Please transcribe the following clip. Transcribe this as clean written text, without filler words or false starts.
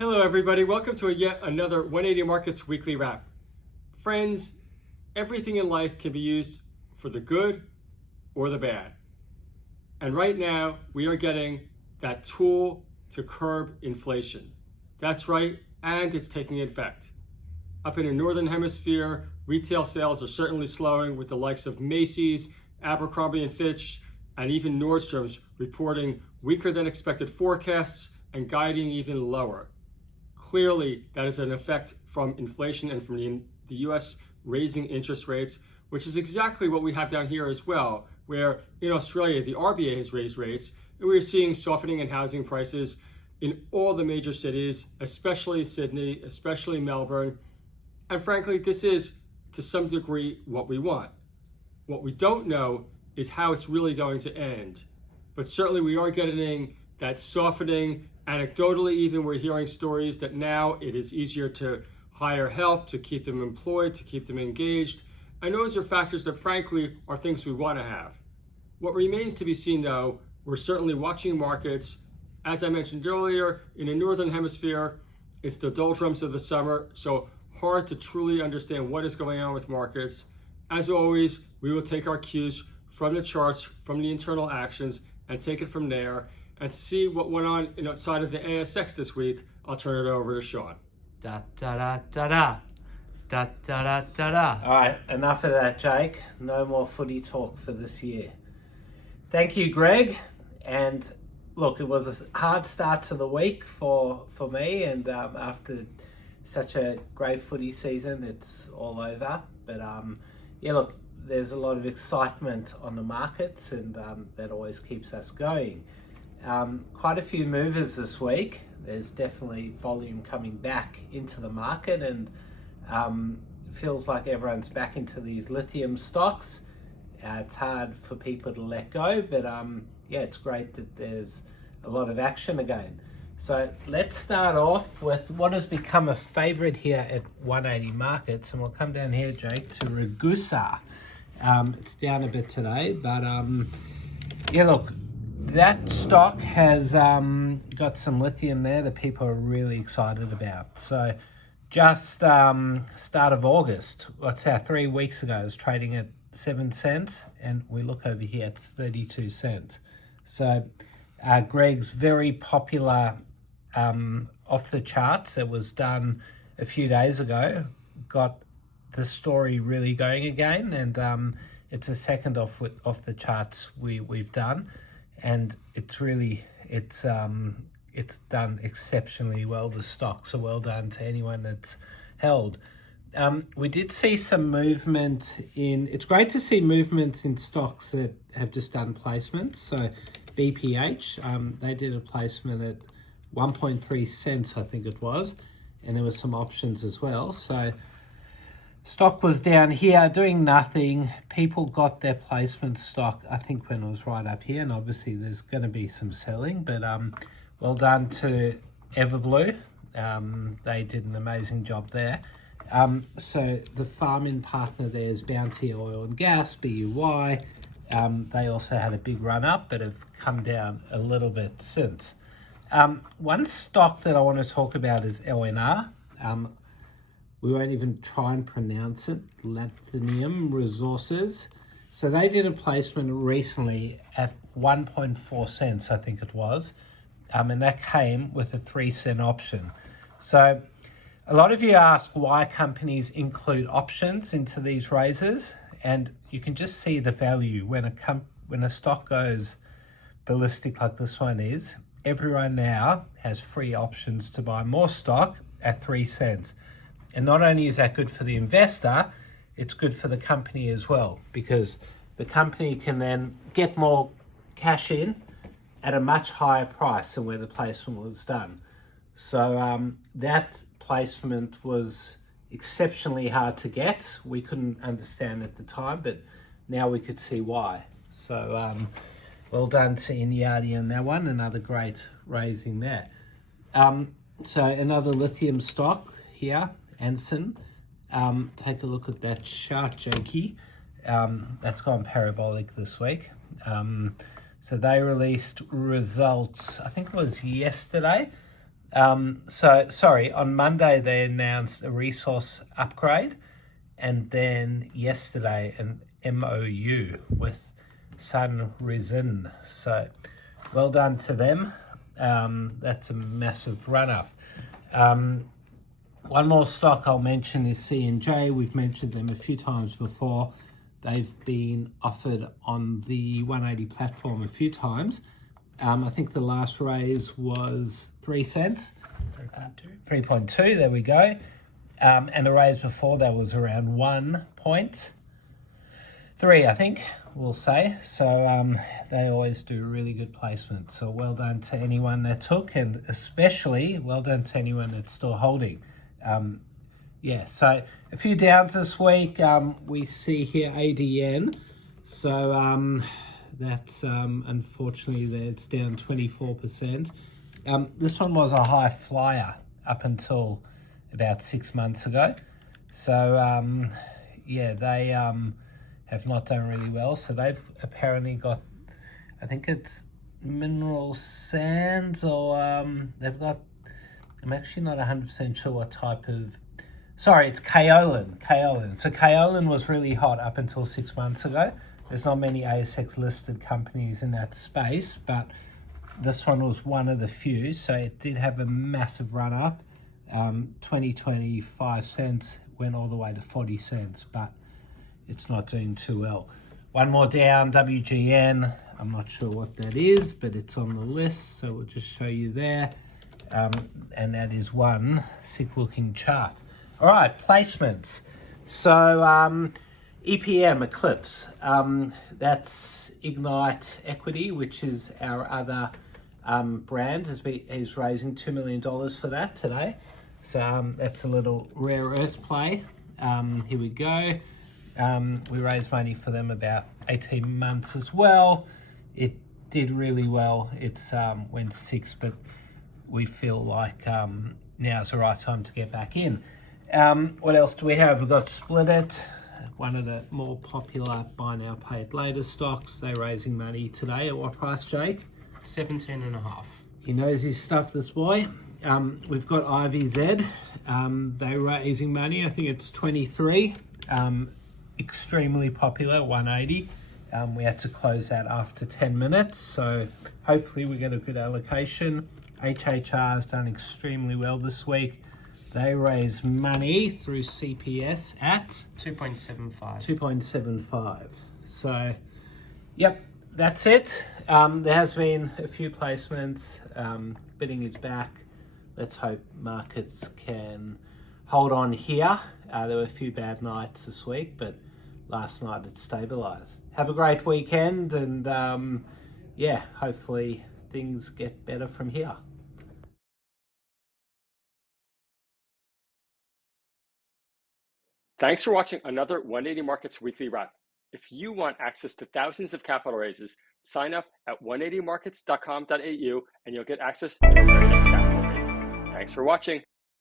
Hello, everybody. Welcome to yet another 180 Markets Weekly Wrap. Friends, everything in life can be used for the good or the bad. And right now, we are getting that tool to curb inflation. That's right, and it's taking effect. Up in the Northern Hemisphere, retail sales are certainly slowing, with the likes of Macy's, Abercrombie and Fitch, and even Nordstrom's reporting weaker than expected forecasts and guiding even lower. Clearly, that is an effect from inflation and from the US raising interest rates, which is exactly what we have down here as well, where in Australia, the RBA has raised rates, and we're seeing softening in housing prices in all the major cities, especially Sydney, especially Melbourne. And frankly, this is, to some degree, what we want. What we don't know is how it's really going to end. But certainly we are getting that softening. Anecdotally, even we're hearing stories that now it is easier to hire help, to keep them employed, to keep them engaged. And those are factors that frankly are things we want to have. What remains to be seen though, we're certainly watching markets. As I mentioned earlier, in the Northern Hemisphere, it's the doldrums of the summer, so hard to truly understand what is going on with markets. As always, we will take our cues from the charts, from the internal actions, and take it from there. And see what went on inside of the ASX this week, I'll turn it over to Sean. Da da da da da. Da da da da da. All right, enough of that, Jake. No more footy talk for this year. Thank you, Greg. And look, it was a hard start to the week for me. And after such a great footy season, it's all over. But yeah, look, there's a lot of excitement on the markets, and that always keeps us going. Quite a few movers this week. There's definitely volume coming back into the market, and feels like everyone's back into these lithium stocks. It's hard for people to let go, but yeah, it's great that there's a lot of action again. So let's start off with what has become a favorite here at 180 Markets, and we'll come down here, Jake, to Ragusa. It's down a bit today, but yeah, look, that stock has got some lithium there that people are really excited about. So just start of August, 3 weeks ago, it was trading at 7 cents, and we look over here at 32 cents. So Greg's very popular off the charts that was done a few days ago got the story really going again, and it's a second off the charts we've done. And it's done exceptionally well, the stock. So well done to anyone that's held. We did see some movement it's great to see movements in stocks that have just done placements. So BPH, they did a placement at 1.3 cents, I think it was. And there were some options as well. So stock was down here doing nothing. People got their placement stock, I think, when it was right up here. And obviously there's going to be some selling. But well done to Everblue. They did an amazing job there. So the farming partner there is Bounty Oil and Gas, BUY. They also had a big run up, but have come down a little bit since. One stock that I want to talk about is LNR. We won't even try and pronounce it, Lithium Resources. So they did a placement recently at 1.4 cents, I think it was. And that came with a 3 cent option. So a lot of you ask why companies include options into these raises, and you can just see the value when a stock goes ballistic like this one is. Everyone now has free options to buy more stock at 3 cents. And not only is that good for the investor, it's good for the company as well, because the company can then get more cash in at a much higher price than where the placement was done. So that placement was exceptionally hard to get. We couldn't understand at the time, but now we could see why. So well done to Inyadi on that one. Another great raising there. So another lithium stock here, Anson. Take a look at that chart, Jakey. That's gone parabolic this week. So they released results, I think it was yesterday. On Monday they announced a resource upgrade, and then yesterday an MOU with Sunrisen. So well done to them. That's a massive run up. One more stock I'll mention is C&J. We've mentioned them a few times before. They've been offered on the 180 platform a few times. I think the last raise was 3 cents. 3.2, there we go. And the raise before that was around 1.3, I think we'll say. So they always do really good placement. So well done to anyone that took, and especially well done to anyone that's still holding. So a few downs this week. We see here ADN. So that's unfortunately it's down 24%. This one was a high flyer up until about 6 months ago. So they have not done really well. So they've apparently got, I think it's mineral sands, or they've got, I'm actually not 100% sure what type of, it's kaolin. So kaolin was really hot up until 6 months ago. There's not many ASX listed companies in that space, but this one was one of the few. So it did have a massive run up. 25 cents, went all the way to 40 cents, but it's not doing too well. One more down, WGN. I'm not sure what that is, but it's on the list, so we'll just show you there. And that is one sick looking chart. All right, placements. So EPM, Eclipse, that's Ignite Equity, which is our other brand. He's raising $2 million for that today. So that's a little rare earth play. Here we go. We raised money for them about 18 months as well. It did really well. It's went 6, but we feel like now's the right time to get back in. What else do we have? We've got Split It, one of the more popular buy now, pay it later stocks. They're raising money today. At what price, Jake? 17.5. He knows his stuff, this boy. We've got IVZ. They're raising money. I think it's 23. Extremely popular, 180. We had to close that after 10 minutes. So hopefully we get a good allocation. HHR has done extremely well this week. They raise money through CPS at 2.75. So, yep, that's it. There has been a few placements. Bidding is back. Let's hope markets can hold on here. There were a few bad nights this week, but last night it stabilized. Have a great weekend, and hopefully things get better from here. Thanks for watching another 180 Markets Weekly Wrap. If you want access to thousands of capital raises, sign up at 180markets.com.au and you'll get access to our very next capital raise. Thanks for watching.